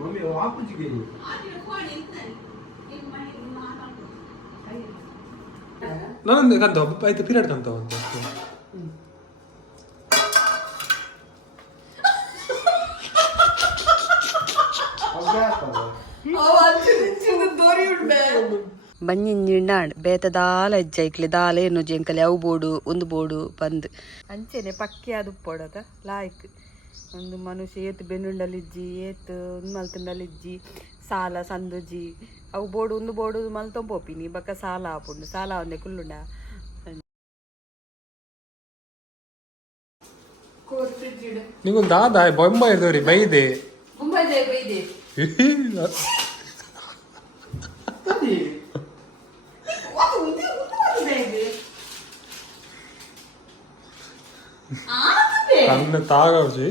Mummy ವಾಪಸ್ಸಿಗೆ ನಾನೊಂದು ಕಂತ ಆಯ್ತು ಪೀರಿಯಡ್ ಕಂತ ಅಂತ ಬಂಜಿಂಜಿಂಡಾಂಡ್ ಬೇತ ದಾಲ ಹೆಜ್ಜೈಕ್ಲಿ ದಾಲ ಏನು ಜಂಕಲಿ ಅವು ಬೋಡು ಒಂದು ಬೋಡು ಬಂದ್ ಅಂಚೆನೆ ಪಕ್ಕಿ ಅದು ಪೋಡದ ಲಾಯ್ಕ್ ಒಂದು ಮನುಷ್ಯ ಏತ್ ಬೆನ್ನುಂಡಲಿಜ್ಜಿ ಏತ್ ಒಂದು ಮಲ್ತಂಡಲಿಜ್ಜಿ ಸಾಲ ಸಂದುಜಿ ಅವು ಬೋಡು ಒಂದು ಬೋಡು ಮಲ್ತೊಂಪೋಪಿನಿ ಬಕ್ಕ ಸಾಲ ಆಪುಂಡು ಸಾಲ ಅವನ್ನೆ ಕುಲ್ಲುಂಡ ನಿಂಗೊಂದು ದಾದ ಬೊಂಬ ಇದ್ದವ್ರಿ ಬೈದೆ ಕಣ್ಣು ತಾಗವ್ಜಿ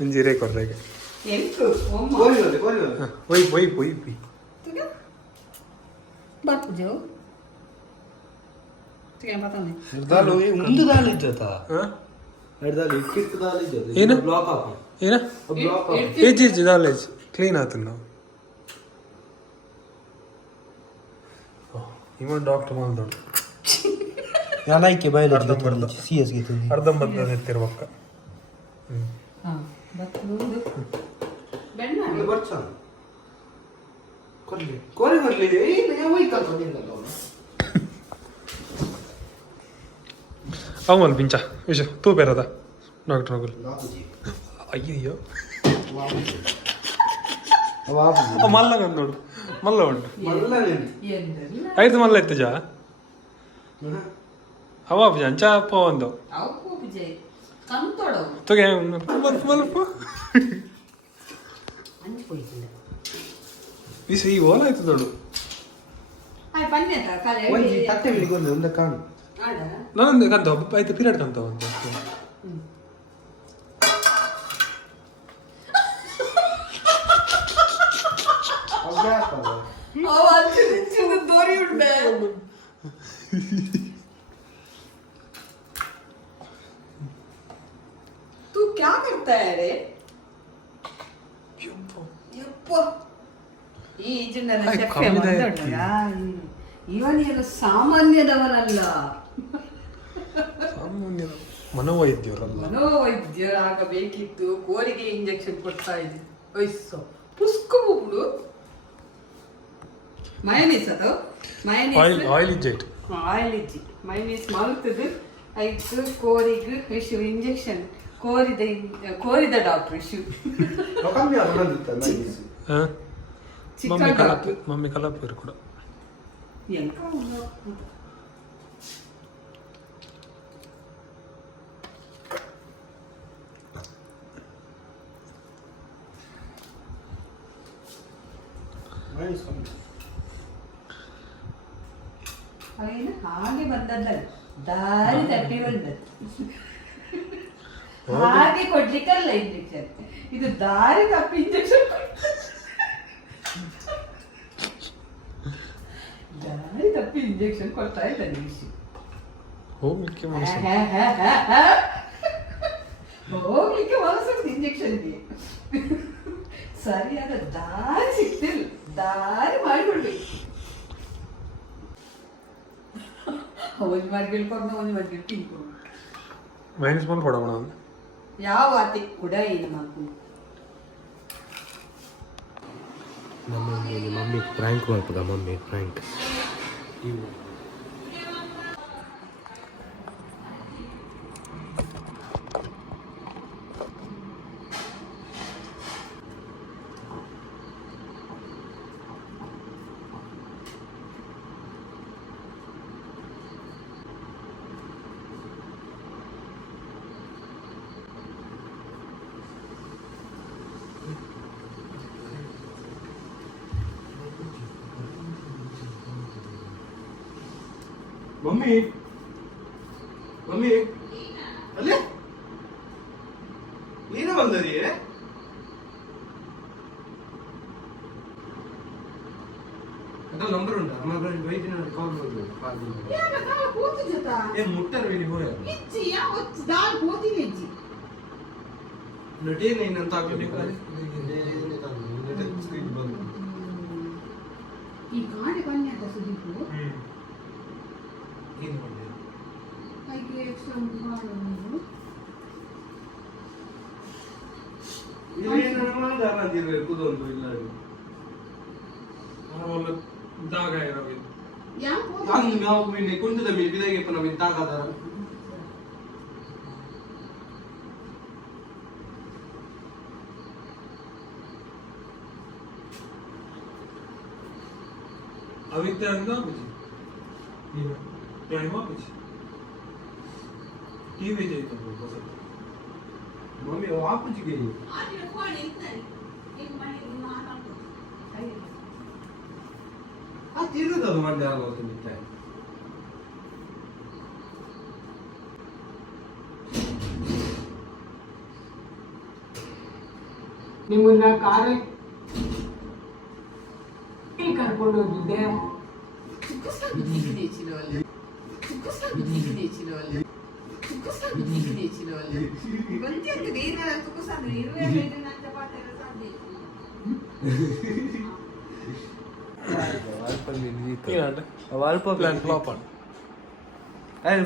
ಇಂಜಿರೇ ಕೊರ್ರೆಗೆ ಒಯ್ ಒಯ್ ಒಯ್ ಪಿ ಒಂದು ದಾಲ್ ಇಜ್ಜತ ಏನು ಏನ ಏಜ್ ಇಜ್ಜಿ ದಾಲೇಜ್ ಕ್ಲೀನ್ ಆತು ನಾವು ಇವ ಡಾಕ್ಟರ್ ಮಾಡ್ದೋಣ ನಾನೈಕೆ ಬಯಲು ಸಿ ಎಸ್ ಗೆ ಅರ್ಧಂಬರ್ಧ ಎತ್ತಿರ್ಬೇಕ ಅವಲ್ ಪಿಂಚ ವಿಷ ತೂ ಬೇರದ ಡಾಕ್ಟರ್ ಮಗಲ್ ಅಯ್ಯಯ್ಯೋ ಮಲ್ಲ ನೋಡು ಮಲ್ಲ ಉಂಟು ಐದು ಮಲ್ಲ ಇತ್ತು ಜಾ ಅವ ಅಂಚ ಅಪ್ಪ ಒಂದು ತುಗೆ ಮಲ್ಪ ವಿಸ ಈ ಓಲ ಆಯ್ತು ನೋಡು ನಾನೊಂದು ಕಂತ ಆಯ್ತು ಪೀರಿಯಡ್ ಕಂತ ಒಂದು तू क्या करता है रे ಈ ಜನರ ಇವನೇನು ಸಾಮಾನ್ಯದವರಲ್ಲ ಮನೋವೈದ್ಯರಾಗಬೇಕಿತ್ತು ಕೋರಿಗೆ ಇಂಜೆಕ್ಷನ್ ಕೊಡ್ತಾ ಇದ್ದೆ ವಯಸ್ಸು ಪುಸ್ಕೊಬಿಡು ಮಯನೀಸ್ ಅದು ಆಯಿಲ್ ಇಜ್ಜೈಟ್ ಆಯಿಲ್ ಇಜ್ಜಿ ಮಯನೀಸ್ ಮಲ್ತದು ಐದು ಕೋರಿಗೆ ವಿಷು ಇಂಜೆಕ್ಷನ್ ಕೋರಿದ ಡಾಕ್ಟರ್ ವಿಷು ಮಮ್ಮಿ ಕಲಾಪುರ ಕೂಡ ಹಾಗೆ ಬಂದದ್ದಲ್ಲ ದಾರಿ ತಪ್ಪಿ ಬಂದದ್ದು ಹಾಗೆ ಕೊಡ್ಲಿಕ್ಕಲ್ಲ ಇಂಜೆಕ್ಷನ್ ಇದು ದಾರಿ ತಪ್ಪಿ ಇಂಜೆಕ್ಷನ್ ದಾರಿ ತಪ್ಪಿ ಇಂಜೆಕ್ಷನ್ ಕೊಡ್ತಾ ಇದ್ದಾನೆ ವಿಷಯ ಹೋಗ್ಲಿಕ್ಕೆ ಮನಸ್ಸು ಇಂಜೆಕ್ಷನ್ಗೆ ಸರಿಯಾದ ದಾರಿ ಸಿಗ್ತಿಲ್ಲ ದಾರಿ ಮಾಡಿಕೊಡ್ಬೇಕು ಒಂದು ಮಾಡ್ಕೊಳ್ಕೊಂಡು ಒಂದು ಮಾಡ್ಕೊಂಡು ಮೈನಸ್ ಮಾಡಿ ಕೊಡೋಣ ಯಾವ ಆತಿ ಕೂಡ ಏನು ಮಾಡ್ಕೊಂಡು ಮಮ್ಮಿ ಪ್ರ್ಯಾಂಕ್ ಮಾಡ್ಬೋದಾ ಮಮ್ಮಿ ಪ್ರ್ಯಾಂಕ್ ಮಮ್ಮಿ ಮಮ್ಮಿ ಅಲ್ಲೇ ನೀನೇ ಬಂದರಿ ಅದ ನಂಬರ್ ಉಂಟಾ ನಮ್ಮ ವೈದ್ಯನ ಕಾಲ್ ಮಾಡ್ಬೋದು ಮುಟ್ಟರು ಇಲ್ಲಿ ಹೋಯ दाल पोती वेजी ನಟೇ ಏನಂತ ಸ್ಕ್ರೀನ್ ಬಂದು ಈ ಗಾಡಿ ಬನ್ನಿ ಅಂತ ಸುದೀಪು ಏನು ಮಾಡಿ ಕೈಗೆ ಎಕ್ಸ್ಟ್ರಾ ಉಂಟು ಮಾಡೋದು ಏನು ಮಾಡಿರಬೇಕು ಒಂದು ಇಲ್ಲ వాళ్ళు దాగా ఇరవై ಯಾಕೆ ನಾವು ಮಿನ್ನೆ ಕುಂದದ ಮೇಲೆ ಬಿದಾಗೆ ಪನ ಮಿನ್ ತಾಗದಾರ అవితే అందా బుజి ఏమో బుజి టీవీ చేయతో బస్ ಮಮ್ಮಿ ವಾಪಸ್ ಗई आज फोन इतना एक महीने माता को ಆ ತಿರುಗದು ಮಂಡೆ ಆಗೋದು ನಿಂತ ನಿಮ್ಮನ್ನ ಕಾರಲ್ಲಿ ಕರ್ಕೊಂಡು ಹೋಗಿದ್ದೆ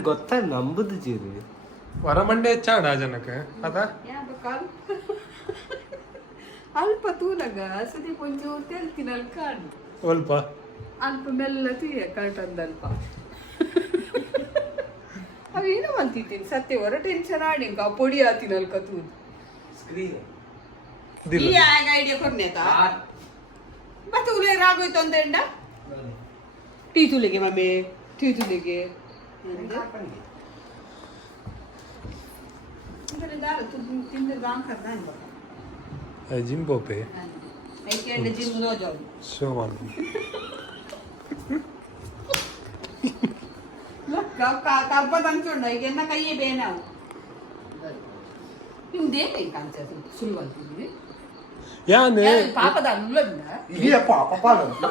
ಗೊತ್ತಾ ನಂಬುದು ಜೀರಿ ವರಮಂಡೆ ಚಾಡ ಜನಕ್ಕೆ ಅದ ಅಲ್ಪ ತೂಲಗ ಸುದೀಪ್ ಒಂಚೂರು ತೆಲ್ತಿನಲ್ ಕಾಣು ಸ್ವಲ್ಪ ಅಲ್ಪ ಮೆಲ್ಲ ತೀಯ ಕರ್ಟಂದಲ್ಪ ಅವೇನು ಅಂತಿದ್ದೀನಿ ಸತ್ಯ ಹೊರ ಟೆನ್ಷನ್ ಆಡಿ ಆ ಪೊಡಿ ಆತಿನಲ್ ಕತೂದು ಸ್ಕ್ರೀನ್ ಈ ಆಗ ಐಡಿಯಾ ಕೊಡ್ನೇತ ಮತ್ತೆ ಉಲೇ ರಾಗೋಯ್ತು ಅಂತ ಎಂಡ ಟೀ ತುಲಿಗೆ ಮಮ್ಮಿ ಟೀ ತುಲಿಗೆ ತಿಂದ್ರೆ ರಾಂಗ್ ಕರ್ದ ಜಿಂಬೋಪೆ ಐಕೆ ಜಿಮ್ ನೋ ಜಾಬ್ ಶೋವನ್ ಕಬ್ಬದ ಅಂಚುಂಡ ಈಗ ಎನ್ನ ಕೈಯೇ ಬೇನಾವು ನೀವು ದೇವೆ ಕಾಂಚ ಸುಳ್ವಂತಿದ್ವಿ ಯಾನೆ ಪಾಪದ ಅಲ್ಲಂದ ಇಲ್ಲ ಪಾಪ ಪಾಪ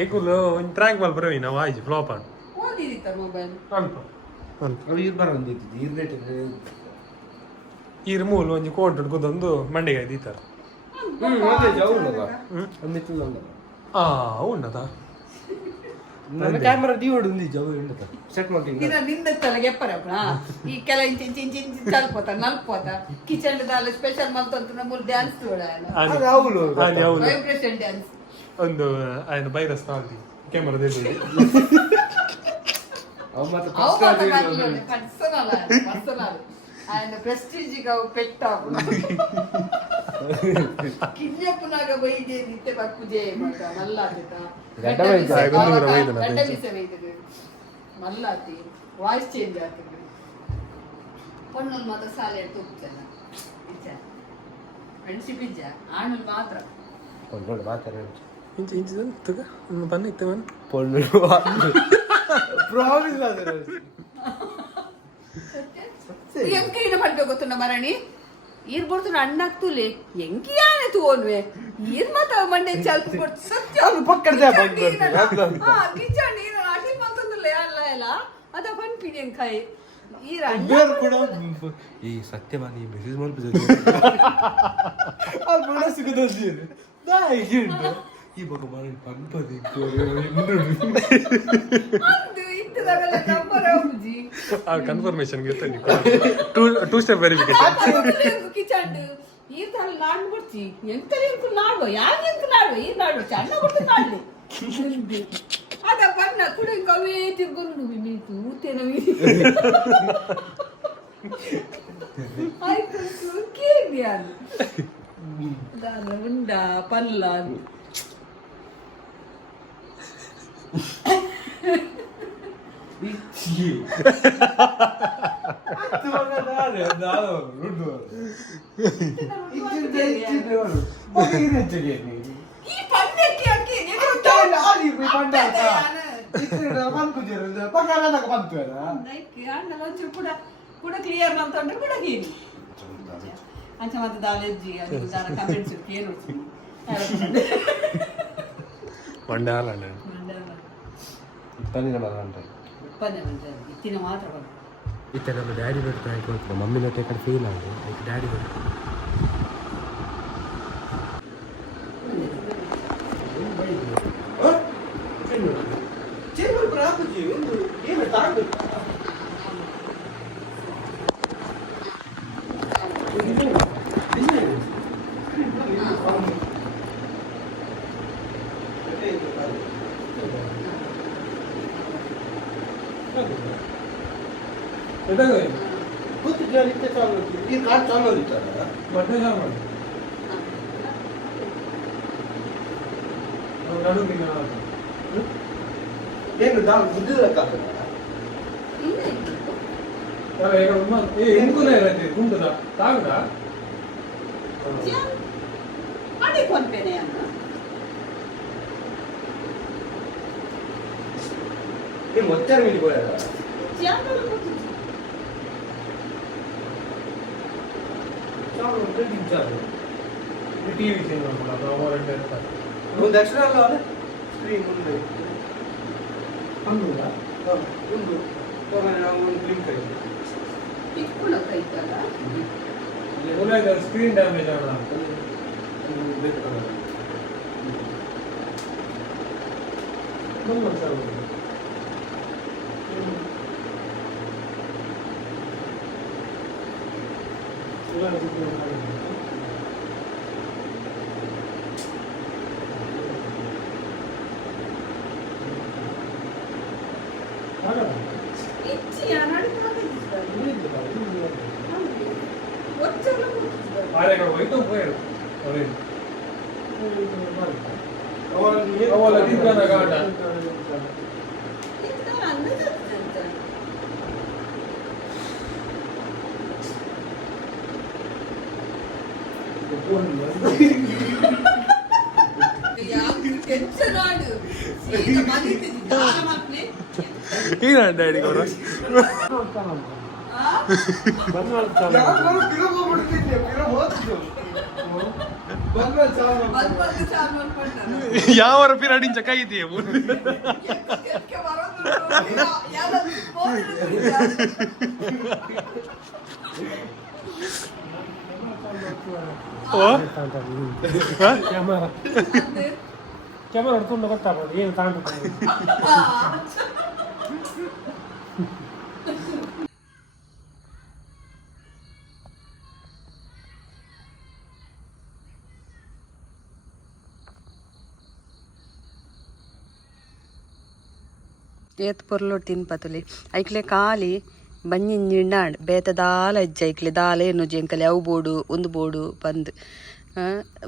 ಏಕುಲು ಒಂದು ಟ್ರ್ಯಾಂಕ್ ಮಲ್ ಬರವಿ ನಾವು ಆಯ್ತು ಫ್ಲಾಪ್ ಆನ್ ಓದಿರಿತ್ತ ಮೊಬೈಲ್ ಅಲ್ಪ ಅಲ್ಪ ಅವು ಇದು ಬರೋದಿತ್ತು ಇರ್ನೇಟ್ ಈ ಮೂಲು ಒಂಜಿ ಕೋಟ್ ಕುದೊಂದು ಮಂಡಿಗೆ ದೀತಾರ ಅದೇ ಜಾವುಂಡದ ಅಂದಿತ್ತು ಆ ಉನ್ನದ ನನ್ನ ಕ್ಯಾಮೆರಾ ಡಿವೋಡ್ ఉంది ಜಾವು ಉಂಡದ ಸೆಟ್ ಮಾಡಿ ಇದ ನಿಂದತ್ತಲ್ಲ ಗೆಪ್ಪರಪ್ಪ ಈ ಕೆಲ ಇಂಚಿ ಇಂಚಿ ಇಂಚಿ ಇಂಚಿ ತಲ್ಪೋತ ನಲ್ಪೋತ ಕಿಚನ್ ದಾಲ ಸ್ಪೆಷಲ್ ಮಲ್ತಂತ ನಮ್ಮೂರು ಡ್ಯಾನ್ಸ್ ತೋಡ ಅದು ಅವಳು ವೈಬ್ರೇಷನ್ ಡ್ಯಾನ್ಸ್ ಒಂದು ఆయన వైరస్ తాగి కెమెరా దేది ಅವ ಮತ್ತೆ పర్సనల్ ఆయన ప్రెస్టీజ్ గా పెట్టావు కిన్నెప్పునాగా పోయి నిత్య బక్కు చేయమాట మల్లాదిత మల్లాది వాయిస్ చేంజ్ ಆಗ್ತದೆ ಪೊಣ್ಣಲ್ ಮಾತ್ರ ಸಾಲೆ ತುಪ್ಪಲ್ಲ ಫ್ರೆಂಡ್ಶಿಪ್ ಇಜ್ಜ ಆಣಲ್ ಮಾತ್ರ ಪೊಣ್ಣು ಮಾತಾಡ ಇಂಚಿ ಇಂಚಿ ತುಗ ಬನ್ನ ಇತ್ತವನ್ ಪೊಣ್ಣು ಪ್ರಾಮಿಸ್ ಆದ್ರೆ ಎಂಕೈನ ಪಡ್ಬೇಕು ಗೊತ್ತುಂಡ ಮರಣಿ ಈರ್ ಬರ್ತುನ ಅಣ್ಣಾಗ್ತುಲೆ ಎಂಕಿಯಾನೆ ತೂನ್ವೆ ಈರ್ ಮಾತ ಮಂಡೆ ಚಲ್ಪ ಕೊಡ್ತು ಸತ್ಯ ಅದು ಪಕ್ಕದ ಕಿಚನ್ ನೀನು ಅಟಿ ಮಾತಂದುಲೆ ಅಲ್ಲ ಇಲ್ಲ ಅದ ಪನ್ಪಿಡಿಯನ್ ಕಾಯಿ ಈರ ಬೇರೆ ಕೂಡ ಈ ಸತ್ಯವಾದಿ ಮೆಸೇಜ್ ಮಾಡ್ಬಿಟ್ಟು ಅದು ಕೂಡ ಸಿಗದಲ್ಲಿ ಈ ಭಗವಾನ್ ಪಂಪದಿ ಅಂದು ಇತ್ತದಾಗಲ್ಲ ನಂಬರ್ ಅವುಜಿ ಆ ಕನ್ಫರ್ಮೇಷನ್ ಗೆ ತನಿ ಟೂ ಸ್ಟೆಪ್ ವೆರಿಫಿಕೇಶನ್ ಕಿಚನ್ ಈರ್ ತಲೆ ನಾಡ್ ಬಿಡ್ತಿ ಎಂತಲೇ ಇಂಕು ನಾಡು ಯಾಕೆ ಇಂಕು ನಾಡು ಈ ನಾಡು ಚಣ್ಣ ಬಿಟ್ಟು ನಾಡ್ಲಿ ಅದ ಬಣ್ಣ ಕೂಡ ಕವೇ ತಿರ್ಕೊಂಡು ನೀತು ಊತೇನವಿ ಆಯ್ತು ಕೇಳಿ ಅದು ದಾನ ಉಂಡ ಪಲ್ಲ ಈ ಪಂದ್ಯಕ್ಕೆ ಯಾಕೆ ಕೂಡ ಕ್ಲಿಯರ್ ಮಾಡ್ಕೊಂಡ್ರೆ ಕೂಡ ಹೇಳಿ ಅಂಚ ಮತ್ತೆ ದಾಲೆಜ್ಜಿ ಅದು ದಾರ ಕಮೆಂಟ್ಸ್ ಏನು ಮಂಡಾಲ ಪನ್ನಿನ ಮರ ಅಂತ ಉತ್ಪನ್ನ ಇತ್ತಿನ ಮಾತ್ರ ಬಂದು ಇತ್ತೆ ನಮ್ಮ ಡ್ಯಾಡಿ ಬಿಟ್ಟು ಆಯ್ತು ಮಮ್ಮಿನ ಹೊಟ್ಟೆ ಕಡೆ ಫೇಲ್ ಆಗಿದೆ ಅದಕ್ಕೆ ಡ್ಯಾಡಿ ಬಿಟ್ಟು ಏನು వచ్చారు వెళ్ళిపోయారా టీవీ నువ్వు దక్షిణాల్లో స్క్రీన్ ఉంది ఉందా ఉండు ಸ್ಕ್ರೀನ್ ಡ್ಯಾಮೇಜ್ ಆಗ ಡ್ಯಾಡಿ ಅವರು ಯಾವ ಪಿರಾಡಿಂಚ ಕೈ ಇದೆಯಾ ಕ್ಯಾಮರಾ ಹಿಡ್ಕೊಂಡು ಗೊತ್ತಾಗ್ಬೋದು ಏನು ಕಾಣ್ಬೇಕು ಏತ್ ಪೊರ್ಲೋಡ್ ತಿನ್ಪತುಲಿ ಐಕ್ಲೆ ಖಾಲಿ ಬಂಜಿಂಜಿಂಡಾಂಡ್ ಬೇತ ದಾಲ ಹೆಜ್ಜೆ ಐಕ್ಲೆ ದಾಲ ಏನು ಜಂಕಲೆ ಅವು ಬೋಡು ಒಂದು ಬೋಡು ಬಂದು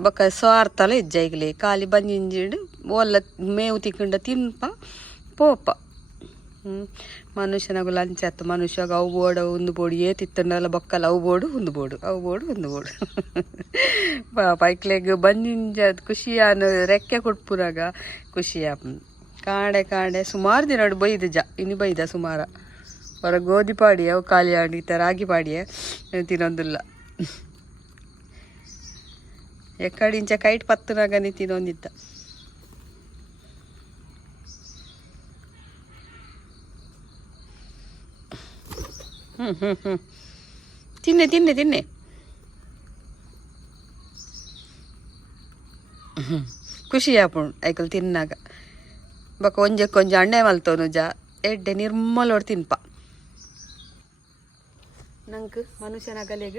ಬೊಕ್ಕ ಸ್ವಾರ್ಥಲ ಹೆಜ್ಜೆ ಐಕ್ಲೆ ಖಾಲಿ ಬಂಜಿಂಜಿಂಡು ಒಲ್ಲ ಮೇವು ತಿಕ್ಕೊಂಡ ತಿನ್ಪ ಪೋಪ ಮನುಷ್ಯನಾಗು ಲಂಚ ಆಯ್ತು ಮನುಷ್ಯಾಗ ಅವು ಬೋಡು ಒಂದು ಬೋಡು ಏತಿತ್ತಂಡಲ್ಲ ಬೊಕ್ಕಲ್ಲ ಅವು ಬೋಡು ಒಂದು ಬೋಡು ಅವು ಬೋಡು ಒಂದು ಬೋಡು ಪಾಪ ಐಕ್ಲೆಗ್ ಬಂಜಿಂಜ ಖುಷಿಯಾನ ರೆಕ್ಕೆ ಕೊಟ್ಪುರಾಗ ಖುಷಿಯ ಕಾಡೆ ಕಾಡೆ ಸುಮಾರು ದಿನ ಬೈದ ಇನ್ನು ಬೈದ ಸುಮಾರ ಹೊರ ಗೋಧಿ ಪಾಡಿಯ ಅವು ಖಾಲಿ ಆಡಿತ ರಾಗಿ ಪಾಡಿಯ ತಿನ್ನೊಂದಿಲ್ಲ ಎಕ್ಕಡಿ ಇಂಚ ಕೈಟ್ ಪತ್ತನಾಗ ನೀ ತಿನ್ನೊಂದಿದ್ದ ತಿನ್ನೆ ತಿನ್ನೆ ತಿನ್ನೆ ಖುಷಿ ಆಪುಣ್ ಐಕಲ್ ತಿನ್ನಾಗ ಬೊಕ್ಕ ಒಂಜಕ್ಕೊಂಜ ಅಣ್ಣೆ ಮಲ್ತವನು ಎಡ್ಡೆ ನಿರ್ಮಲೋಡ್ ತಿನ್ಪ ನಂಗೆ ಮನುಷ್ಯನಾಗಲೆಗ್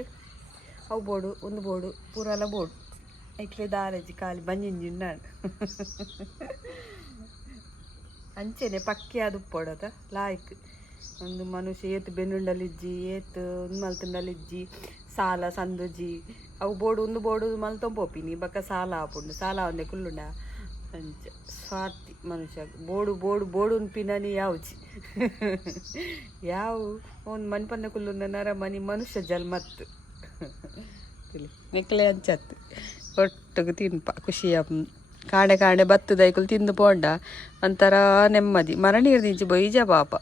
ಅವು ಬೋಡು ಒಂದು ಬೋಡು ಪೂರಲ ಬೋಡು ಐಕ್ಲೆ ದಾರಜಿ ಖಾಲಿ ಬಂಜಿಂಜಿಂಡಾಂಡ್ ಅಂಚೆನೆ ಪಕ್ಕೆ ಅದು ಉಪ್ಪೋಡದ ಲಾಯ್ಕ್ ಒಂದು ಮನುಷ್ಯ ಏತು ಬೆನ್ನುಂಡಲಿಜ್ಜಿ ಏತು ಒಂದು ಮಲ್ತುಂಡಲಿಜ್ಜಿ ಸಾಲ ಸಂದುಜಿ ಅವು ಬೋಡು ಒಂದು ಬೋಡು ಮಲ್ತೊಂಪೋಪಿನಿ ಬಕ್ಕ ಸಾಲ ಆಪುಂಡು ಸಾಲ ಒಂದೇ ಕುಲ್ಲುಂಡ ಅಂಚ ಸ್ವಾರ್ಥಿ ಮನುಷ್ಯ ಬೋಡು ಬೋಡು ಬೋಡು ಪಿನನಿ ಯಾವುಜಿ ಯಾವ ಒಂದು ಮನ್ಪಂದ ಕುಲ್ಲುಂಡ ನರ ಮನಿ ಮನುಷ್ಯ ಜಲ್ಮತ್ತು ನಿಕ್ಲೆ ಅಂಚತ್ತು ಒಟ್ಟಿಗೆ ತಿನ್ಪ ಖುಷಿಯ ಕಾಡೆ ಕಾಡೆ ಬತ್ತದ ಐಕುಲು ತಿಂದು ಪೋಂಡ ಒಂಥರ ನೆಮ್ಮದಿ ಮರ ನೀರು ದಿಂಚಿ ಬೈಜ ಪಾಪ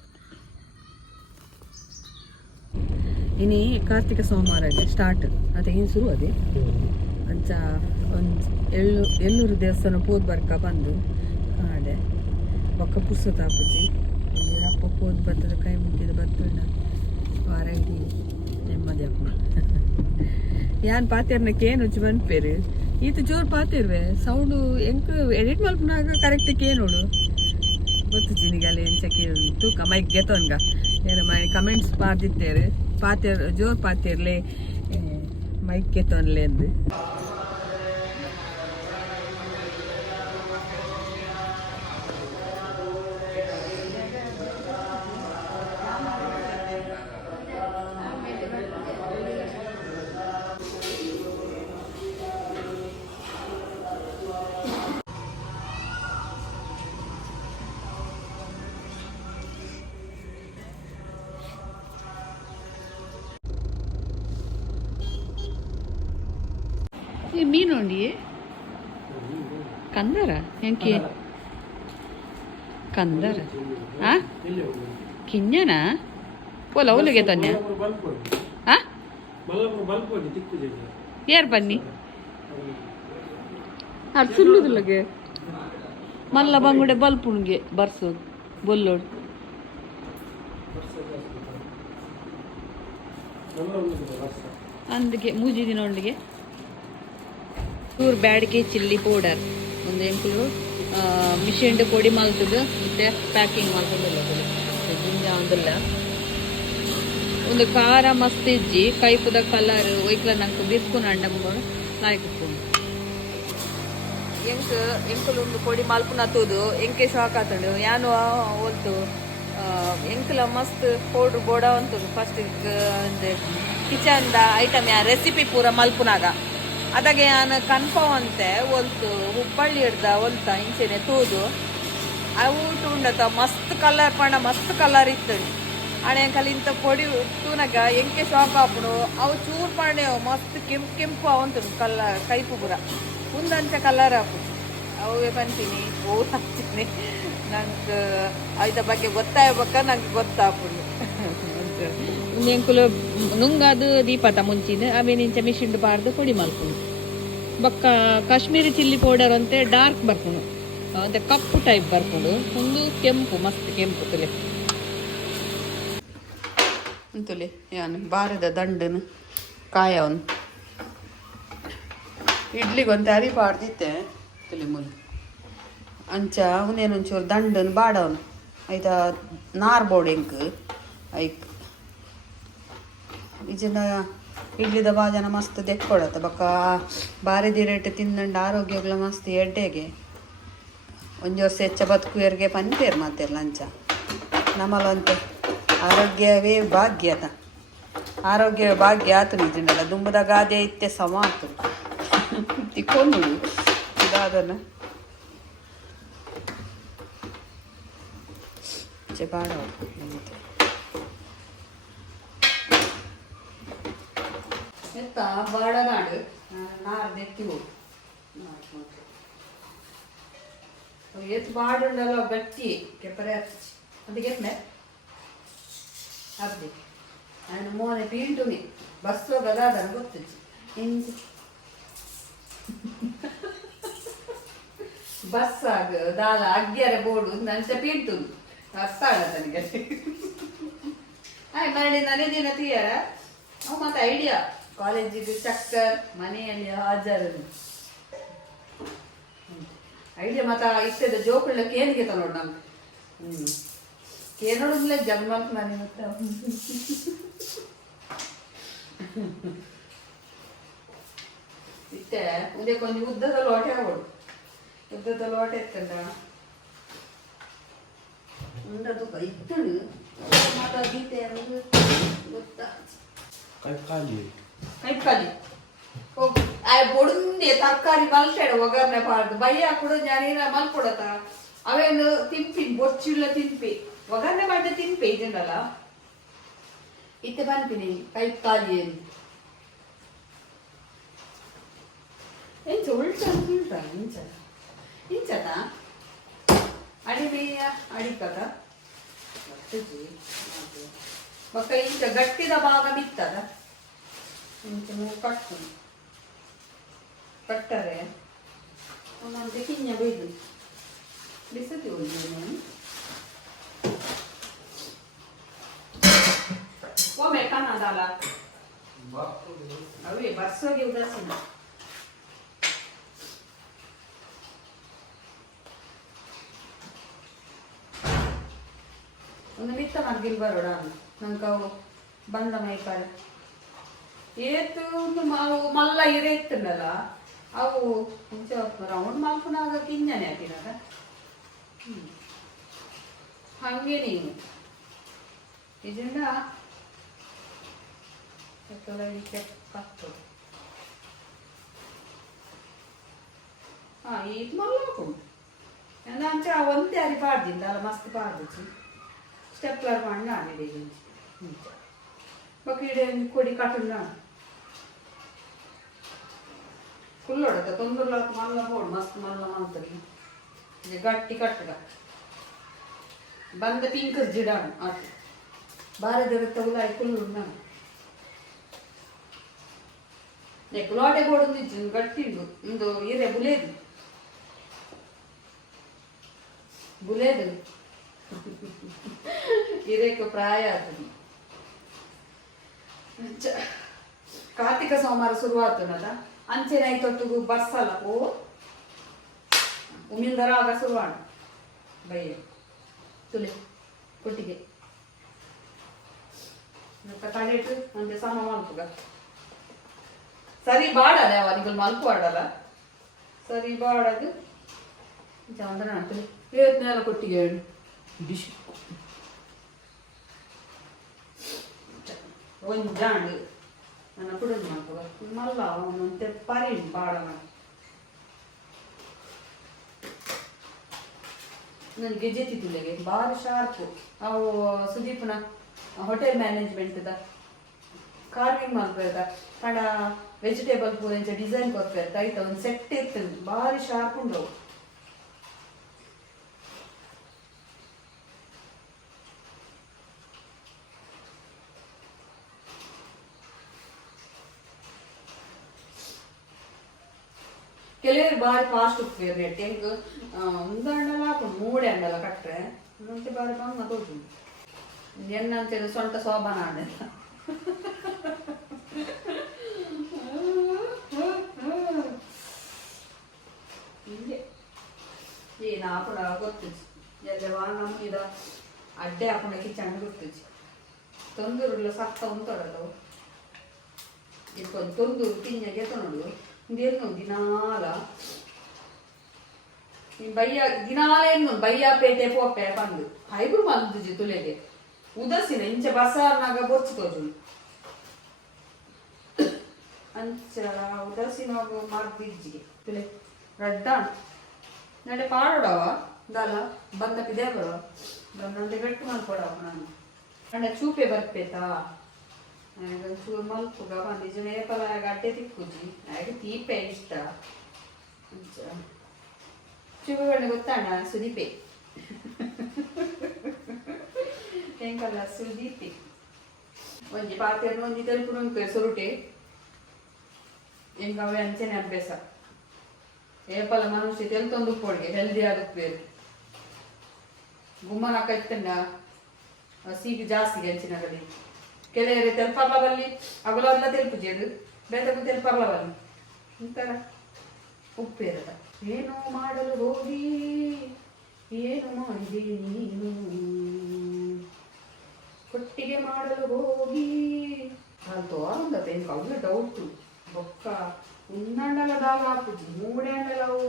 ಇನಿ ಕಾರ್ತಿಕ ಸೋಮವಾರ ಸ್ಟಾರ್ಟ್ ಅದೇ ಏನು ಶುರು ಅದೇ ಅಂಚ ಒಂದು ಎಲ್ಲೂರು ದೇವಸ್ಥಾನ ಪೋದ್ ಬರ್ಕ ಬಂದು ಕಾಡೆ ಬೊಕ್ಕ ಪುಸ್ತಕ ಹಾಪುಜಿ ಅಪ್ಪ ಪೋದ್ ಬರ್ತದ ಕೈ ಮುಟ್ಟಿದ ಬತ್ತುಂಡ ಯಾನ್ ಪಾತೆರ್ನಕ್ಕೆ ಏನು ಬಂದ್ಪೇರು ಈತ ಜೋರು ಪಾತಿರ್ವೆ ಸೌಂಡು ಎಂಕ್ ಎಡಿಟ್ ಮಲ್ಪನಾಗ ಕರೆಕ್ಟ್ ನೋಡು ಗೊತ್ತು ಜಿನಿಗಲ್ಲ ಎಂಚಕ್ಕೆ ತೂಕ ಮೈಕ್ ಗೆತೋನ್ಗ ಏನು ಮಾಡಿ ಕಮೆಂಟ್ಸ್ ಪಾರ್ದಿತ್ತೇರು ಪಾತೆರ್ ಜೋರು ಪಾತಿರ್ಲೆ ಮೈಕ್ ಗೆತೋನ್ಲೆ ಅಂದು ಈ ಮೀನು ಉಂಡಿ ಕಂದರ ಎಂಕಿ ಕಂದರ ಆ ಕಿಂಜನ ಪೋಲ ಅವಲಿಗೆ ತೊನ್ನೆ ಆ ಯಾರು ಬನ್ನಿ ಅದು ಸುಳ್ಳುದಿಲ್ಲಗೆ ಮಲ್ಲ ಬಂಗುಡೆ ಬಲ್ಪುಣ್ಗೆ ಬರ್ಸೋದು ಬೊಲ್ಲೋಡು ಅಂದಿಗೆ ಮೂಜಿ ದಿನ ಉಂಡಿಗೆ ಚೂರು ಬ್ಯಾಡಿಗೆ ಚಿಲ್ಲಿ ಪೌಡರ್ ಒಂದು ಎಂಕುಲು ಮಿಷಿನ್ ಪೊಡಿ ಮಲ್ತದ್ದು ಮತ್ತೆ ಪ್ಯಾಕಿಂಗ್ ಮಾಡ್ಕೊಂಡಿಲ್ಲ ಗಿಂಜ ಒಂದಿಲ್ಲ ಒಂದು ಖಾರ ಮಸ್ತ್ ಇಜ್ಜಿ ಕೈಪುದ ಕಲರ್ ಒಯ್ಕಲ ನಂಗೆ ಬಿರ್ಸ್ಕೊಂಡು ಅಂಡ ಲಾಯ್ಕೊಂಡು ಎಂಕುಲು ಒಂದು ಪೊಡಿ ಮಲ್ಪುನ ತೂದು ಎಂಕೆ ಶಾಕ್ ಆತಂಡು ಯಾನು ಹೊಲ್ತು ಎಂಕುಲ ಮಸ್ತ್ ಪೌಡ್ರ್ ಬೋಡ ಅಂತದು ಫಸ್ಟ್ ಕಿಚನ್ದ ಐಟಮ್ ಯಾ ರೆಸಿಪಿ ಪೂರ ಮಲ್ಪುನಾಗ ಅದಾಗೆ ನಾನು ಕನ್ಫರ್ಮ್ ಅಂತೆ ಒಲ್ತು ಹುಬ್ಬಳ್ಳಿ ಹಿಡ್ದ ಒಲ್ತ ಇಂಚೆನೆ ತೂದು ಅವು ಉಂಡತ ಮಸ್ತ್ ಕಲರ್ ಪಣ ಮಸ್ತ್ ಕಲರ್ ಇತ್ತು ಆಣೆ ಇಂಥ ಪೊಡಿ ತೂನಗ ಎಂಕೆ ಶಾಕ್ ಹಾಪುಡು ಅವು ಚೂರು ಪಾಣೆ ಮಸ್ತ್ ಕೆಂಪು ಅವಂತು ಕಲರ್ ಕೈಪು ಪುರ ಮುಂದಂಚೆ ಕಲರ್ ಹಾಕು ಅವೇ ಬಂತೀನಿ ಓ ಹಾಕ್ತೀನಿ ನಂಗೆ ಅದ್ರ ಬಗ್ಗೆ ಗೊತ್ತಾಗ್ಬೇಕ ನಂಗೆ ಗೊತ್ತಾಗ್ಬಿಡು ಎಂಕುಲು ನುಂಗದು ದೀಪತ ಮುಂಚಿನ ಅವೇನಿಂಚ ಮಿಷಿಂಡು ಬಾರ್ದು ಪೊಡಿ ಮಲ್ಪುನು ಬೊಕ್ಕ ಕಾಶ್ಮೀರಿ ಚಿಲ್ಲಿ ಪೌಡರ್ ಅಂತೆ ಡಾರ್ಕ್ ಬರ್ಪುನು ಅಂತೆ ಕಪ್ಪು ಟೈಪ್ ಬರ್ಪುಡು ಒಂದು ಕೆಂಪು ಮಸ್ತ್ ಕೆಂಪು ತುಲೆ ಅಂತುಲೆ ಯಾನು ಬಾರದ ದಂಡನು ಕಾಯವನು ಇಡ್ಲಿಗೊಂದು ಅರಿ ಬಾರ್ದಿತ್ತೆ ತುಲೆ ಮುಲ್ ಅಂಚ ಅವನೇನೊಂಚೂರು ದಂಡನು ಬಾಡವನು ಐತ ನಾರ್ ಬೋರ್ಡ್ ಎಂಕ್ ಐಕ್ ಈಜಿನ ಇಡ್ಲಿದ ಬಾಜನ ಮಸ್ತ್ ದೆಕ್ಕೊಡತ್ತ ಬಕ್ಕ ಬಾರಿದಿ ರೇಟ್ ತಿಂದಂಡು ಆರೋಗ್ಯಗಳ ಮಸ್ತ್ ಎಡ್ಡೆಗೆ ಒಂಜಿ ವರ್ಷ ಹೆಚ್ಚ ಬದುಕುವರಿಗೆ ಪನ್ಪೇರು ಮತ್ತೆ ಲಂಚ ನಮ್ಮಲ್ಲಂತೆ ಆರೋಗ್ಯವೇ ಭಾಗ್ಯತ ಆರೋಗ್ಯವೇ ಭಾಗ್ಯ ಆತು ನಿಜನಲ್ಲ ದುಂಬದ ಗಾದೆ ಇತ್ತೆ ಸಮ ಆತು ತಿಕ್ಕೊಂಡು ಇದಾದನ ಬಾಡ ಎತ್ತ ಬಾಡನಾಡು ನಾರು ನೆತ್ತಿ ಹೋಗು ಎತ್ತು ಬಾಡುಂಡಲ್ಲ ಗಟ್ಟಿ ಕೆಪರೆ ಅದಕ್ಕೆ ಎತ್ತನೆ ಅರ್ಧಿ ನಾನು ಮೋನೆ ಪೀಂಟುನಿ ಬಸ್ ಹೋಗದಾದನ ಗೊತ್ತಿತ್ತು ಇಂಚು ಬಸ್ ಆಗ ದಾಲ ಅಗ್ಗ್ಯಾರ ಬೋಡು ನಂಚ ಪೀಂಟು ಅರ್ಥ ಆಗ ನನಗೆ ಆಯ್ ಮಾಡಿ ನನಗೆ ದಿನ ತೀಯಾರ ಅವು ಮತ್ತೆ ಐಡಿಯಾ ಕಾಲೇಜಿಗೆ ಚಕ್ಕರ್ ಮನೆಯಲ್ಲಿ ಹಾಜರು ಐಡಿಯಾ ಮತ್ತ ಇಷ್ಟದ ಜೋಕುಳ್ಳಕ್ಕೆ ಏನಿಗೆ ತಗೊಂಡು ನಮ್ಗೆ ಕೇನೋಡಲೇ ಜಗಮಲ್ಕ ನಾನು ಮತ್ತೆ ಇತ್ತೆ ಮುಂದೆ ಕೊಂಚ ಉದ್ದದ ಲೋಟೆ ಆಗೋಡು ಉದ್ದದ ಲೋಟೆ ಎತ್ತಂಡ ಉಂಡದು ಇತ್ತಳು ಮಾತ ಗೀತೆ ಗೊತ್ತಾ ಕೈ ಖಾಲಿ ಬೊಡುಂದೆ ತರಕಾರಿ ಮಲ್ಸೆಡ ಒಗ್ಗರಣೆ ಪಾಡ್ದು ಬಯ್ಯ ಕೂಡ ಜಾನೀರ ಮಲ್ಕೊಡತ ಅವೇನು ತಿಂಪಿ ಬೊಚ್ಚಿಲ್ಲ ತಿಂಪಿ ಒಗ್ಗರಣೆ ಮಾಡಿದ ತಿಂಪಿ ಇದನ್ನಲ್ಲ ಇತ್ತೆ ಬಂತೀನಿ ಕೈ ಖಾಲಿ ಏನು ಎಂಚ ಉಲ್ಟ ಇಂಚ ಇಂಚದ ಅಡಿಮೆಯ ಅಡಿಕದ ಒಕ್ಕ ಇಂಚ ಗಟ್ಟಿದ ಭಾಗ ಬಿತ್ತದ ಇಂಚ ಕಟ್ಟು ಕಟ್ಟರೆ ಒಂದೊಂದು ಕಿಂಜ ಬೈದು ಬಿಸತಿ ಹೋಗಿ ಒಮ್ಮೆ ಕನ್ನದಲ್ಲ ಅವೇ ಬರ್ಸೋಗಿ ಉದಾಸೀನ. ಒಂದು ಮಿತ್ತ ಮಗ್ಗಿಲ್ ಬರೋಡ ನಂಗೆ ಅವು ಬಂದ ಮೈಪಾರಿ ಏತು ಅವು ಮಲ್ಲ ಇರೇತ್ತನಲ್ಲ ಅವು ರೌಂಡ್ ಮಲ್ಪನಾಗ ಕಿಂಜನೆ ಹಾಕಿನಾಗ ಹಂಗೆ ನೀವು ಇದರಿಂದ ಇದು ಮಲ್ಲ ಹಾಕೊಂಡು ಅಂಚ ಒಂದೇ ಅರಿ ಪಾಡ್ದಿಂದ ಅಲ್ಲ ಮಸ್ತ್ ಪಾಡ್ದು ಸ್ಟೆಪ್ಲರ್ ಮಾಡಿ ನಾನಿದೆ ಬಕೀಡೆ ಕೊಡಿ ಕಟ್ಟುನ ಫುಲ್ ಹೊಡೆದ ತೊಂದರ್ಲ ಮಲ್ಲ ಬೋಡು ಮಸ್ತ್ ಮಲ್ಲ ಮಂತಲಿ ಗಟ್ಟಿ ಕಟ್ಟಗ ಬಂದ ಪಿಂಕರ್ ಜಿಡಾಣ ಆಟು ಬಾರದರ ತಗುಲಾಯಿ ಫುಲ್ ನಾನು ನೆಕ್ಲಾಟೆ ಬೋಡು ಗಟ್ಟಿ ಇಂದು ಇರೆ ಬುಲೇದು ಇರೇಕ ಪ್ರಾಯ ಆಗ್ತದೆ. ಕಾರ್ತಿಕ ಸೋಮವಾರ ಶುರುವಾತನಲ್ಲ ಅಂಚೆನ ಐತೊತ್ತಿಗೂ ಬರ್ಸಲ್ಲ ಓ ಉಮಿಲ್ದರ ಆಗ ಶುರುವಾಣ ಬೈಯ ತುಲೆ ಕೊಟ್ಟಿಗೆ ಕಡೆಟ್ಟು ಒಂದೇ ಸಮ ಮಲ್ಪುಗ ಸರಿ ಬಾಡಲ್ಲ ಯಾವ ನಿಗಲ್ ಮಲ್ಪು ಆಡಲ್ಲ ಸರಿ ಬಾಡದು ಚಂದ್ರ ಅಂತಲಿ ಏತ್ನೆಲ್ಲ ಕೊಟ್ಟಿಗೆ ಹೇಳು ಡಿಶ್ ಒಂಜಾಂಡು ನನ್ನ ಕುಡಿದು ಮಾಡ್ಕೋ ಮಲ್ಲ ಅವನಂತೆ ಪರಿ ಬಾಡ ನನಗೆ ಜೆತ್ತಿದ್ದಿಲ್ಲಗೆ ಭಾರಿ ಶಾರ್ಪು ಅವು ಸುದೀಪ್ನ ಹೋಟೆಲ್ ಮ್ಯಾನೇಜ್ಮೆಂಟ್ದ ಕಾರ್ವಿಂಗ್ ಮಾಡ್ಬೇಕ ಕಡ ವೆಜಿಟೇಬಲ್ ಪೂರ ಡಿಸೈನ್ ಕೊಡ್ಬೇಕು ಆಯ್ತಾ ಒಂದು ಸೆಟ್ ಇರ್ತದೆ ಭಾರಿ ಶಾರ್ಪ್ ಉಂಡವು ಕೆಲವರು ಬಾರಿ ಫಾಸ್ಟ್ ಹೋಗ್ತೀವಿ ರೇಟ್ ಹೆಂಗೆ ಒಂದು ಅಂಡಲ ಹಾಕೊಂಡು 3 ಅಂಡಲ ಕಟ್ಟರೆ ಮತ್ತೆ ಬಾರಿ ಬಂಗ ತೋಟು ಎನ್ನಂತೇಳಿ ಸೊಂಟ ಶೋಭಾನ ಆಡಲ್ಲ ಹಿಂಗೆ ಏನು ಹಾಕೊಂಡ ಗೊತ್ತಿತ್ತು ಎಲ್ಲ ನಮ್ಗಿದ ಅಡ್ಡೆ ಹಾಕೊಂಡ ಕಿಚನ್ ಗೊತ್ತಿತ್ತು ತೊಂದೂರುಲ್ಲ ಸತ್ತ ಉಂಟೋಡಲ್ಲ ಇದಕ್ಕೊಂದು ತೊಂದೂರು ತಿಂಜಗೆ ನೋಡು ಇದೇನು ದಿನಾಲ ಬಯ್ಯ ದಿನಾಲೇನು ಬಯ್ಯಪೇಟೆ ಪೋಪೆ ಬಂದು ಹೈಬ್ರು ಮಂದು ತುಲೆಗೆ ಉದಸಿನ ಇಂಚ ಬಸಾರ್ನಾಗ ಬೊಚ್ಚು ತೋಜು ಅಂಚ ಉದಸಿನಾಗ ಮಾರ್ದಿಜ್ಜಿಗೆ ತುಲೆ ರಡ್ಡ ನಡೆ ಪಾಡೋಡವ ದಲ ಬಂದ ಪಿದೆ ಬರೋ ಬಂದಂತೆ ಗಟ್ಟಿ ಮಾಡ್ಕೊಡವ ನಾನು ಅಂಡ ಚೂಪೆ ಬರ್ಪೇತಾ ಚೂರು ಮಲ್ಪುಗ ಬಂದಿಜ ನೇಪಲ ಗಡ್ಡೆ ತಿಕ್ಕುಜಿ ಹಾಗೆ ತೀಪೆ ಇಷ್ಟ ಚೂರುಗಣ್ಣೆ ಗೊತ್ತಣ್ಣ ಸುದೀಪೆ ಹೆಂಗಲ್ಲ ಸುದೀಪೆ ಒಂಜಿ ಪಾತ್ರೆ ಒಂಜಿ ತಲುಪು ಉಂಟು ಸೊರುಟೆ ಹೆಂಗ ಅವೇ ಅಂಚೆನೆ ಅಭ್ಯಾಸ ಏಪಲ ಮನುಷ್ಯ ತೆಲ್ತೊಂದು ಉಪ್ಪೊಳ್ಗೆ ಹೆಲ್ದಿ ಆಗುತ್ತೇವೆ ಗುಮ್ಮನ ಕೈತಂಡ ಸೀಗು ಜಾಸ್ತಿ ಅಂಚಿನ ಕಡೆ ಕೆಲವರು ತೆಲ್ಪರ್ಲ ಬಲ್ಲಿ ಅಗಲೆಲ್ಲ ತೆಲ್ಪುಜೇದು ಬೇತಕ್ಕೂ ತೆಲ್ಪರ್ಲ ಬಲ್ಲಿ ಇಂತರ ಉಪ್ಪು ಇರದ ಏನು ಮಾಡಲು ಹೋಗಿ ಏನು ಮಾಡಿದೆ ನೀನು ಕೊಟ್ಟಿಗೆ ಮಾಡಲು ಹೋಗಿ ಅದು ಅಂದತೆ ಇಂಕ ಅವೇ ಡೌಟು ಬೊಕ್ಕ ಉನ್ನಂಡಲ ದಾಲ ಹಾಕುದು 3 ಅಂಡಲವು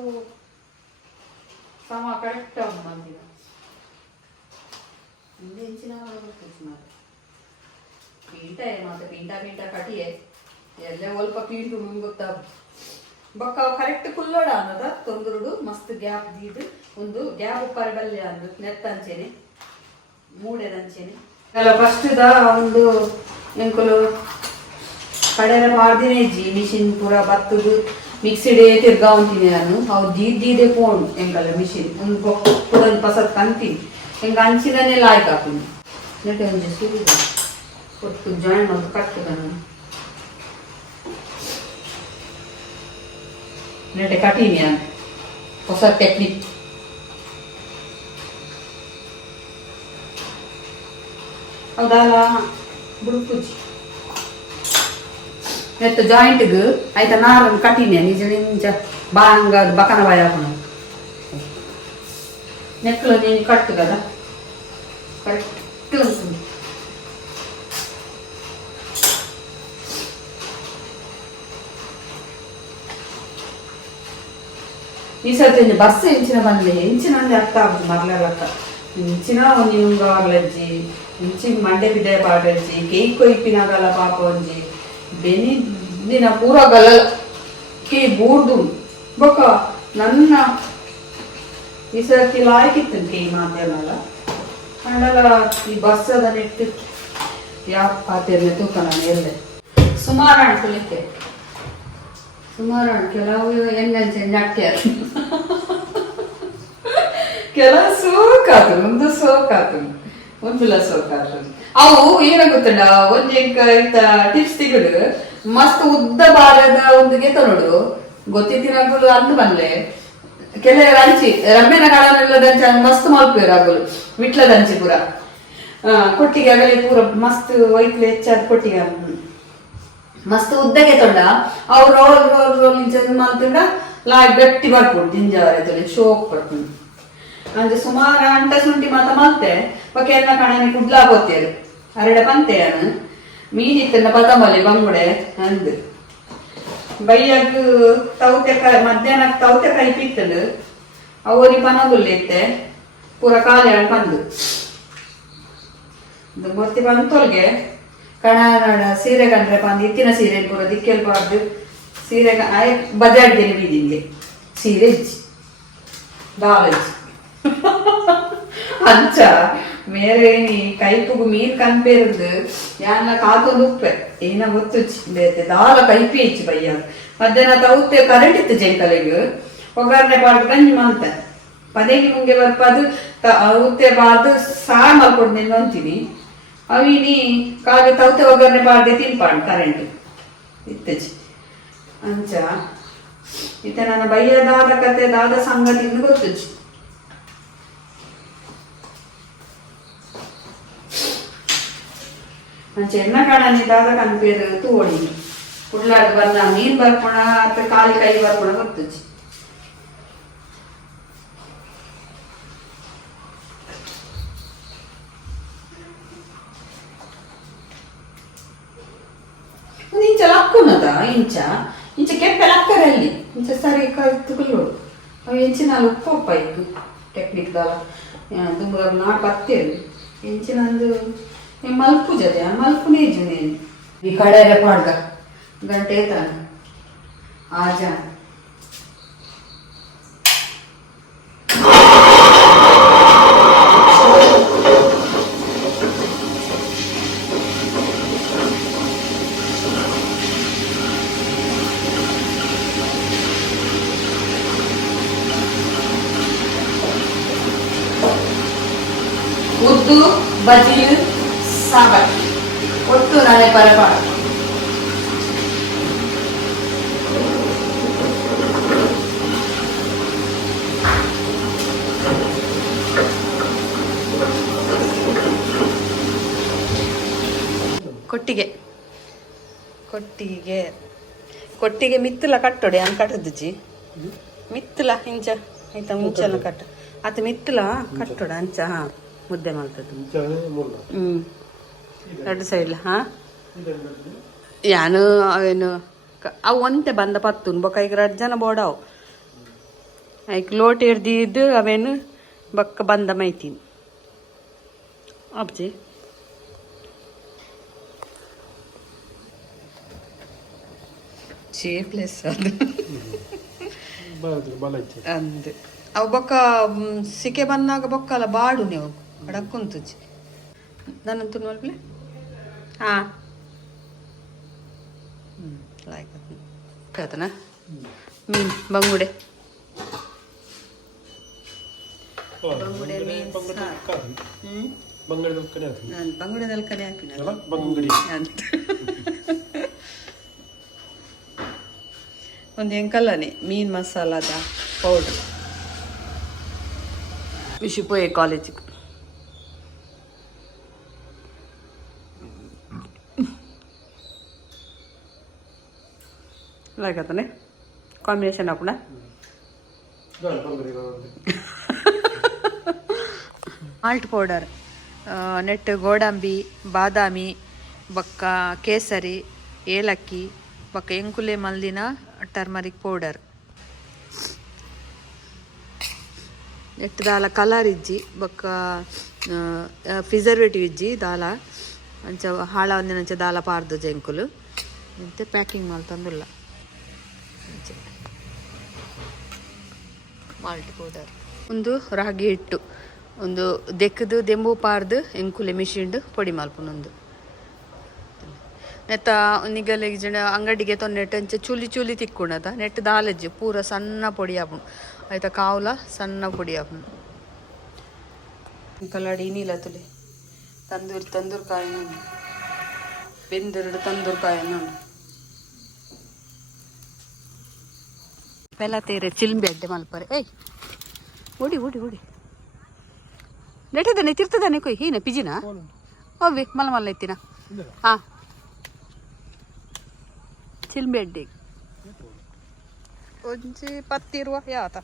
ಸಮ ಕರೆಕ್ಟ್ ಅವು ಮಂದಿನ ಹಿಂದೆ ಹೆಂಚಿನ ಸುಮಾರು ಪೀಂಟ ಮತ್ತೆ ಪೀಂಟ ಕಟಿಯೇ ಎಲ್ಲೇ ಸ್ವಲ್ಪ ಪೀಂಟು ಗೊತ್ತಾ ಬೊಕ್ಕ ಕರೆಕ್ಟ್ ಕುಲ್ಲೋಡ ಅನ್ನದ ತೊಂದರುಡು ಮಸ್ತ್ ಗ್ಯಾಪ್ ದೀದು ಒಂದು ಗ್ಯಾಪ್ ಉಪ್ಪಾರ ಬಲ್ಲೆ ಅಂದು ನೆತ್ತಂಚೆನೆ 3 ಅಂಚೆನೆ ಅಲ್ಲ ಫಸ್ಟ್ ದ ಒಂದು ಎಂಕುಲು ಕಡೆರ ಪಾರ್ದಿನೇಜಿ ಮಿಷಿನ್ ಪೂರ ಬತ್ತದು ಮಿಕ್ಸಿಡೆ ತಿರ್ಗಾ ಉಂಟಿನಿ ನಾನು ಅವು ದೀದೆ ಪೋಣು ಎಂಕಲ್ಲ ಮಿಷಿನ್ ಒಂದು ಪೂರ ಪಸತ್ ಕಂತೀನಿ ಎಂಗ ಅಂಚಿನೇ ಲಾಯ್ಕ್ ಹಾಕಿನಿ ನೆಟ್ಟೆ ಒಂಜಿ ಸುರಿದ ಕೊಟ್ಟು ಜಾಯಿನ್ ಮಾಡಿ ಕಟ್ಟದ ನಾನು ನೆಟ್ಟೆ ಕಟೀನಿ ನಾನು ಹೊಸ ಟೆಕ್ನಿಕ್ ಹೌದಲ್ಲ ಬುಡುಕುಜಿ ನೆತ್ತ ಜಾಯಿಂಟ್ಗೆ ಆಯ್ತಾ ನಾರನ್ನು ಕಟ್ಟಿನಿ ನಿಜ ನಿಂಚ ಬಾಂಗ ಬಕನ ಬಾಯ ಹಾಕೋಣ ನೆಕ್ಲು ನೀನು ಕಟ್ಟು కదా ಕರೆಕ್ಟ್ ఉంటుంది ಈ ಸರ್ತಿ ಬಸ್ ಹೆಂಚಿನ ಬಂದ್ಲೆ ಹೆಂಚಿನ ಒಂದೇ ಅರ್ಥ ಆಗುದು ಮರ್ಲಕ್ಕ ಹೆಂಚಿನ ಒಂದು ಕಾವಾಗ್ಲಜ್ಜಿ ಹೆಂಚಿನ ಮಂಡೆ ಬಿದ್ದೆ ಪಾಡಜ್ಜಿ ಕೇಕ್ ಕೊಯ್ಪಿನಾಗಲ್ಲ ಪಾಪ ಒಂಜಿ ಬೆನಿ ದಿನ ಪೂರ ಗಲ್ಲ ಕೇ ಬೂರ್ದು ಬೊಕ್ಕ ನನ್ನ ಈ ಸರ್ತಿ ಲಾಯ್ಕಿತ್ತು ಕೇ ಮಾತೇನಲ್ಲ ಅಂಡಲ ಈ ಬಸ್ ಅದ ನೆಟ್ಟು ಯಾವ ಪಾತೇರ್ನೆ ತೂಕ ನಾನು ಎಲ್ಲೆ ಸುಮಾರು ಅನ್ಕೊಲಿಕ್ಕೆ ಸುಮಾರು ಕೆಲವು ಹೆಂಗಂಚೆ ನಟ್ಟ್ಯಾರ ಕೆಲವು ಸೋಕಾತು ಒಂದು ಸೋಕಾತು ಒಂದುಲ ಸೋಕಾತು ಅವು ಏನಾಗುತ್ತಂಡ ಒಂದ್ ಇಂತ ಟಿಪ್ಸ್ ತೆಗೆದು ಮಸ್ತ್ ಉದ್ದ ಬಾರದ ಒಂದು ಗೆತ ನೋಡು ಗೊತ್ತಿತ್ತಿನಾಗಲು ಅಂದು ಬಂದ್ಲೆ ಕೆಲವರು ಅಂಚಿ ರಮ್ಯನ ಕಾಲನೆಲ್ಲ ದಂಚ ಮಸ್ತ್ ಮಲ್ಪೇರು ಆಗಲು ವಿಟ್ಲ ದಂಚಿ ಪೂರ ಕೊಟ್ಟಿಗೆ ಆಗಲಿ ಪೂರ ಮಸ್ತ್ ವೈಟ್ಲೆ ಹೆಚ್ಚಾದ ಕೊಟ್ಟಿಗೆ ಮಸ್ತ್ ಉದ್ದಗೆ ತೊಂಡ ಅವ್ರು ರೋಲ್ ರೋಲ್ ರೋಲ್ ಇಂಚ ಮಾಡ್ತಂಡ ಲಾಯ್ ಗಟ್ಟಿ ಬರ್ಬೋದು ಜಿಂಜಾವರೆ ಶೋಕ್ ಬರ್ತೀನಿ ಅಂದ್ರೆ ಸುಮಾರು ಅಂಟ ಶುಂಠಿ ಮಾತ ಮತ್ತೆ ಬಕ್ಕೆ ಎಲ್ಲ ಕಣನೆ ಕುಡ್ಲಾ ಹೋಗ್ತೇರು ಅರಡ ಪಂತೆ ಅನು ಮೀನಿತ್ತನ್ನ ಪತಂಬಲಿ ಬಂಗುಡೆ ಅಂದು ಬೈಯಾಗ ತೌತೆಕಾಯಿ ಮಧ್ಯಾಹ್ನ ತೌತೆಕಾಯಿ ಪಿತ್ತಲು ಅವರಿ ಪನಗುಲ್ಲಿತ್ತೆ ಪೂರ ಖಾಲಿ ಬಂದು ಮೂರ್ತಿ ಬಂತೋಲ್ಗೆ ಕಣ ಸೀರೆ ಕಂಡ್ರೆ ಬಂದು ಇತ್ತಿನ ಸೀರೆ ಪೂರ ದಿಕ್ಕೆಲ್ಬಾರ್ದು ಸೀರೆ ಬಜಾಡ್ದೇನೆ ಬೀದಿಂಗೆ ಸೀರೆ ಇಚ್ಚಿ ದಾಲ್ ಇಚ್ಚಿ ಅಂಚ ಮೇರೆ ಕೈಪುಗು ಮೀರ್ ಕನ್ಪೇರುದು ಯಾನ ಕಾತೊಂದು ಉಪ್ಪೆ ಏನ ಗೊತ್ತು ದಾಲ ಕೈಪಿ ಇಚ್ಚಿ ಬಯ್ಯ ಮಧ್ಯಾಹ್ನ ತೌತೆ ಕರೆಂಟ್ ಇತ್ತು ಜಂಕಲೆಗೆ ಒಗ್ಗರಣೆ ಪಾಡ್ದು ಗಂಜಿ ಮಾಡ್ತ ಪದೇಗಿ ಮುಂಗೆ ಬರ್ಪದು ಉತ್ತೆ ಬಾರ್ದು ಸಾರು ಮಾಡ್ಕೊಂಡು ನಿಲ್ಲು ಅಂತೀನಿ ಅವಿನಿ ಕಾಗೆ ತೌತೆ ಒಗ್ಗರಣೆ ಪಾಡ್ದೆ ತಿನ್ಪಾಡು ಕರೆಂಟ್ ಇತ್ತಚಿ ಅಂಚ ಇತ್ತ ನನ್ನ ಬಯ್ಯದಾದ ಕತೆ ದಾದ ಸಂಗತಿ ಗೊತ್ತುಚ್ಚಿ ಅಂಚೆ ಎಣ್ಣ ಕಾಣಿ ದಾದ ಕನ್ಪೇರು ತೂವಣಿ ಕುಡ್ಲಾಡ್ ಬಂದ ಮೀನ್ ಬರ್ಪುಣ ಅಥವಾ ಕಾಲಿ ಕೈ ಬರ್ಪುಣ ಗೊತ್ತುಚ್ಚಿ ಇಂಚ ಲಕ್ಕುನದ ಇಂಚ ಇಂಚ ಕೆಪ್ಪೆ ಲಕ್ಕರಲ್ಲಿ ಇಂಚ ಸರಿ ತುಗುಲು ಅವು ಎಂಚಿನ ಉಪ್ಪಪ್ಪ ಇತ್ತು ಟೆಕ್ನಿಕ್ ದಾಲ ತುಂಬ ನಾ ಪತ್ತೇಳು ಎಂಚಿನಂದು ಮಲ್ಪು ಜದೆ ಮಲ್ಪುನೇ ಜನೆ ಈ ಕಡೆ ಪಾಡ್ಗ ಗಂಟೆ ತಾನ ಆಜ ಉದ್ದು ಬಜ್ಜಿ ಸಾಂಬಾರ್ ಒಟ್ಟು ನಾಳೆ ಪರಪಾಡು ಕೊಟ್ಟಿಗೆ ಕೊಟ್ಟಿಗೆ ಕೊಟ್ಟಿಗೆ ಮಿತ್ತಲ ಕಟ್ಟೋಡೆ ಅನ್ ಕಟ್ಟದಜ್ಜಿ ಮಿತ್ತಲ ಇಂಚ ಆಯ್ತಾ ಮುಂಚೆಲ್ಲ ಕಟ್ಟ ಆತ ಮಿತ್ತಲ ಕಟ್ಟೋಡ ಅಂಚ ಹಾ ಮುದ್ದೆ ಮಾಡ್ತದ್ದು ಎರಡು ಸೈಡ್ಲ ಹಾ ಯಾನು ಅವೇನು ಅವು ಒಂತೆ ಬಂದ ಪತ್ತು ಬೊಕ್ಕ 2 ಜನ ಬೋಡವು ಐಕ್ ಲೋಟ್ ಹಿಡ್ದಿದ್ದು ಅವೇನು ಬಕ್ಕ ಬಂದ ಮೈತೀನಿ ಅಪ್ಜಿ ಶೇಪ್ಲೆಸ್ ಅದು ಅಂದು ಅವು ಬೊಕ್ಕ ಸಿಕೆ ಬಂದಾಗ ಬೊಕ್ಕಲ್ಲ ಬಾಡು ನೀವು ಅಡಕ್ಕುಂತುಜಿ ನನ್ನಂತೂ ನೋಡ್ಲೆ ಹಾಂ ಲಾಯ್ಕ್ ಕೇಳ್ತಾನ ಮೀನು ಬಂಗುಡೆ ಬಂಗುಡೆ ಮೀನು ನಾನು ಬಂಗುಡೆದಲ್ಲಿ ಕನೆ ಹಾಕಿನ ಅಂತ ಒಂದು ಎಂಕಲ್ಲನೆ ಮೀನು ಮಸಾಲದ ಪೌಡ್ರ್ ವಿಶಿಪೋಯೆ ಕಾಲೇಜಿಗೆ लायकताने कॉम्बिनेशन आपण ಮಾಲ್ಟ್ ಪೌಡರ್ ನೆಟ್ ಗೋಡಂಬಿ ಬಾದಾಮಿ ಬೊಕ್ಕ ಕೇಸರಿ ಏಲಕ್ಕಿ ಬೊಕ್ಕ ಎಂಕುಲೆ ಮಲ್ದಿನ ಟರ್ಮರಿಕ್ ಪೌಡರ್ ನೆಟ್ ದಾಲ ಕಲರ್ ಇಜ್ಜಿ ಬೊಕ್ಕ ಪ್ರಿಸರ್ವೇಟಿವ್ ಇಜ್ಜಿ ದಾಲ ಅಂಚ ಹಾಳ ಒಂದಿನಂಚ ದಾಲ ಪಾರ್ದು ಜಂಕುಲು ಮತ್ತೆ ಪ್ಯಾಕಿಂಗ್ ಮಲ್ತಂದುಲ್ಲ ಮಾಲ್ಟ್ ಪೌಡರ್ ಒಂದು ರಾಗಿ ಹಿಟ್ಟು ಒಂದು ದೆಕ್ಕದು ದೆಂಬು ಪಾರ್ದು ಎಂಕುಲೆ ಮಿಷಿಂಡು ಪೊಡಿ ಮಲ್ಪುನೊಂದು ನೆತ್ತ ನಿಗಲೆ ಜನ ಅಂಗಡಿಗೆ ತೊನ್ನೆಟ್ಟು ಅಂಚೆ ಚೂಲಿ ಚೂಲಿ ತಿಕ್ಕೊಂಡದ ನೆಟ್ಟು ದಾಲಜ್ಜಿ ಪೂರ ಸಣ್ಣ ಪೊಡಿ ಆಪುಂಡು ಆಯ್ತಾ ಕಾವುಲ ಸಣ್ಣ ಪೊಡಿ ಆಪುಂಡು ಕಲಾಡಿ ನೀಲ ತುಲೆ ತಂದೂರ್ ಕಾಯಿ ನೋಡಿ ಬೆಂದೆರಡು ತಂದೂರ್ ಕಾಯಿ ನೋಡಿ ಪೆಲ ತೇರೆ ಚಿಲ್ಂಬಿ ಅಡ್ಡೆ ಮಲ್ಪರೆ ಏಯ್ ಓಡಿ ಓಡಿ ಓಡಿ ನೆಟ್ಟಿದ್ದಾನೆ ತಿರ್ತದಾನೆ ಕೊಯ್ ಹೀನ ಪಿಜಿನ ಹೋಗಿ ಮಲ್ಲ ಮಲ್ಲ ಎತ್ತಿನ ಹಾಂ ಚಿಲ್ಂಬಿ ಅಡ್ಡೆ ಒಂಜಿ 10 ಯಾತ